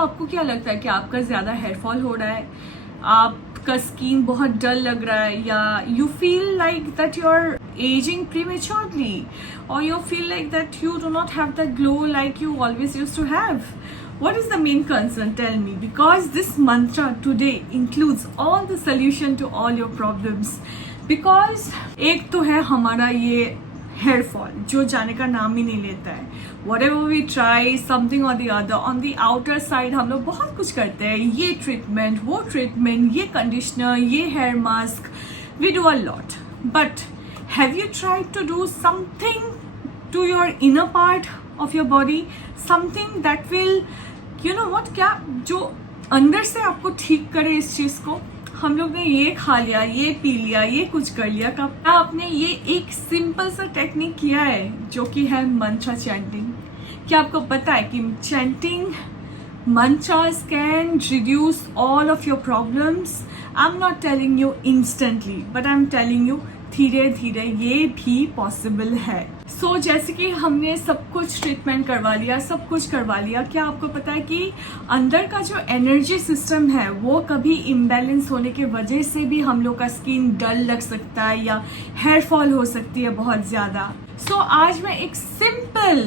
आपको क्या लगता है कि आपका ज़्यादा हेयर फॉल हो रहा है, आपका स्किन बहुत डल लग रहा है, या you feel like that you are ageing prematurely, और you feel like that you do not have the glow like you always used to have. What is the main concern? Tell me, because this mantra today includes all the solution to all your problems. Because एक तो है हमारा ये hair fall जो जाने का नाम ही नहीं लेता है. Whatever we try, something or the other, on the outer side हम लोग बहुत कुछ करते हैं, ये ट्रीटमेंट, वो ट्रीटमेंट, ये कंडीशनर, ये hair mask, we do a lot. But have you tried to do something to your inner part of your body, something that will, you know what, क्या जो अंदर से आपको ठीक करे इस चीज को? हम लोग ने ये खा लिया, ये पी लिया, ये कुछ कर लिया, कब क्या आपने ये एक सिंपल सा टेक्निक किया है जो कि है मंत्रा चैंटिंग? क्या आपको पता है कि chanting mantras can reduce all of your problems? I'm not telling you instantly, but I'm telling you धीरे धीरे ये भी पॉसिबल है. सो जैसे कि हमने सब कुछ ट्रीटमेंट करवा लिया, सब कुछ करवा लिया, क्या आपको पता है कि अंदर का जो एनर्जी सिस्टम है वो कभी इम्बैलेंस होने की वजह से भी हम लोग का स्किन डल लग सकता है या हेयर फॉल हो सकती है बहुत ज़्यादा. सो आज मैं एक सिंपल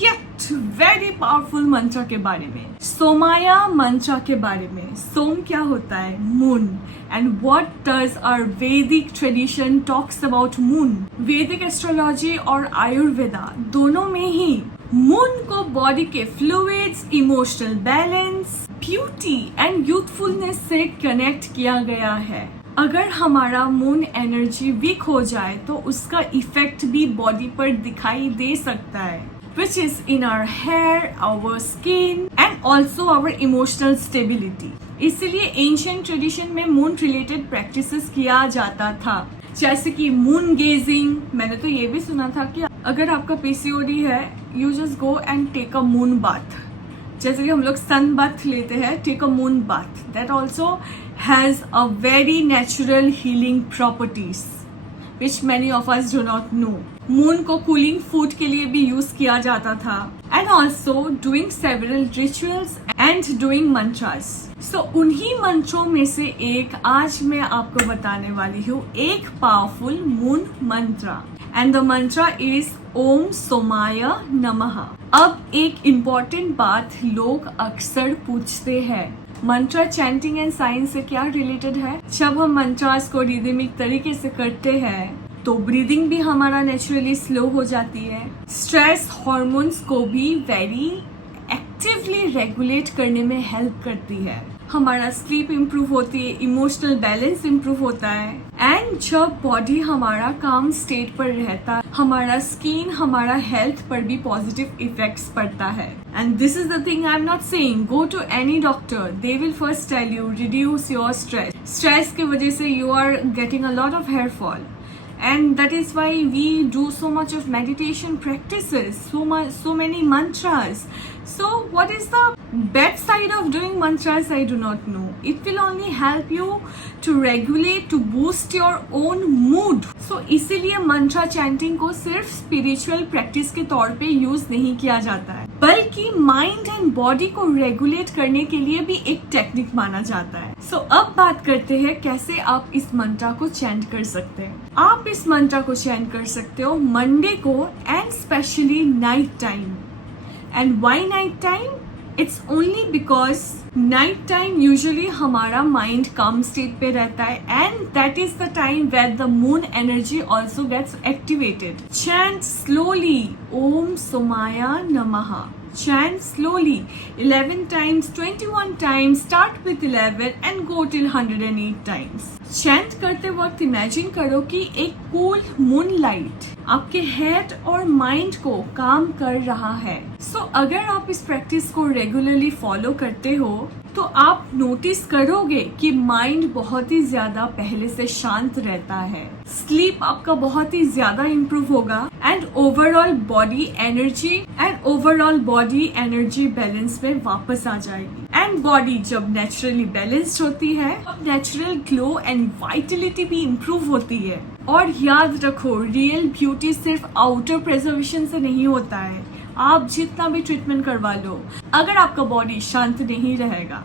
येट वेरी पावरफुल मंत्र के बारे में, सोमाया मंत्र के बारे में. सोम क्या होता है? Moon. And what does our Vedic tradition talks about moon? Vedic astrology और आयुर्वेदा दोनों में ही मून को बॉडी के fluids, emotional balance, beauty and youthfulness से कनेक्ट किया गया है. अगर हमारा मून एनर्जी वीक हो जाए तो उसका इफेक्ट भी बॉडी पर दिखाई दे सकता है, which is in our hair, our skin and also our emotional stability. इसीलिए एंशिएंट ट्रेडिशन में मून रिलेटेड प्रैक्टिसेस किया जाता था, जैसे कि मून गेजिंग. मैंने तो ये भी सुना था कि अगर आपका पीसीओडी है, you just go and take a moon bath. जैसे कि हम लोग सन बाथ लेते हैं, take a moon bath. That also has a very natural healing properties which many of us do not know. Moon को cooling food के लिए भी यूज किया जाता था. And also doing several rituals and doing mantras. So उन्हीं मंत्रों में से एक आज मैं आपको बताने वाली हूँ, एक पावरफुल मून मंत्र. एंड द मंत्र इज ओम सोमाय नमः. अब एक इम्पॉर्टेंट बात लोग अक्सर पूछते हैं, मंत्रा चैंटिंग एंड साइंस से क्या रिलेटेड है? जब हम मंत्रास को रिदमिक तरीके से करते हैं तो ब्रीदिंग भी हमारा नेचुरली स्लो हो जाती है. स्ट्रेस हार्मोन्स को भी वेरी एक्टिवली रेगुलेट करने में हेल्प करती है. हमारा स्लीप इंप्रूव होती है, इमोशनल बैलेंस इंप्रूव होता है. एंड जब बॉडी हमारा काम स्टेट पर रहता है, हमारा स्किन, हमारा हेल्थ पर भी पॉजिटिव इफेक्ट्स पड़ता है. And this is the thing I am not saying go to any doctor, they will first tell you reduce your stress. Stress की वजह से you are getting a lot of hair fall. And that is why we do so much of meditation practices, so many mantras. So what is the bad side of doing mantras? I do not know. It will only help you to regulate, to boost your own mood. So इसीलिए mantra chanting को सिर्फ spiritual practice के तौर पे use नहीं किया जाता है, बल्कि माइंड एंड बॉडी को रेगुलेट करने के लिए भी एक टेक्निक माना जाता है. सो अब बात करते हैं कैसे आप इस मंत्र को चैंट कर सकते हैं. आप इस मंत्र को चैंट कर सकते हो मंडे को and specially night time. And why night time? It's only because night time usually हमारा माइंड काम स्टेट पे रहता है, and that is the time where the moon energy also gets activated. Chant slowly ओम सोमाया नमः. Chant slowly 11 times, 21 times, start with 11 and go till 108 times. Chant करते वक्त imagine करो कि एक कूल मूनलाइट आपके हेड और माइंड को काम कर रहा है. सो अगर आप इस प्रैक्टिस को रेगुलरली फॉलो करते हो तो आप नोटिस करोगे कि माइंड बहुत ही ज्यादा पहले से शांत रहता है, स्लीप आपका बहुत ही ज्यादा इम्प्रूव होगा, and overall body energy balance में वापस आ जाएगी. एंड बॉडी जब नेचुरली बैलेंस्ड होती है, अब नेचुरल ग्लो एंड वाइटलिटी भी इम्प्रूव होती है. और याद रखो, रियल ब्यूटी सिर्फ आउटर प्रिजर्वेशन से नहीं होता है, आप जितना भी ट्रीटमेंट करवा लो, अगर आपका बॉडी शांत नहीं रहेगा,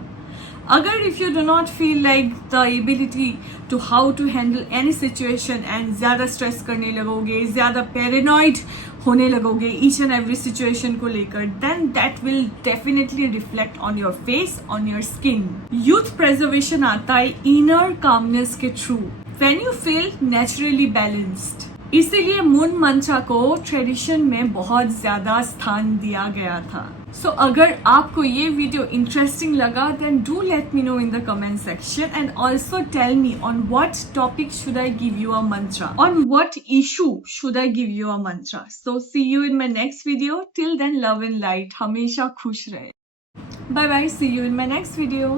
अगर if you do not feel like the ability to how to handle any situation and ज्यादा स्ट्रेस करने लगोगे, ज्यादा पैरानॉइड होने लगोगे ईच एंड एवरी सिचुएशन को लेकर, then that will definitely reflect on your face, on your skin. Youth preservation आता है इनर कामनेस के through, when you feel naturally balanced. इसीलिए मून मंत्र को ट्रेडिशन में बहुत ज्यादा स्थान दिया गया था। सो अगर आपको ये वीडियो इंटरेस्टिंग लगा, then do let me know in the comment section and also tell me on what topic should I give you a mantra, on what issue should I give you a mantra. So see you in my next video. Till then love and light, हमेशा खुश रहे। Bye bye, see you in my next video.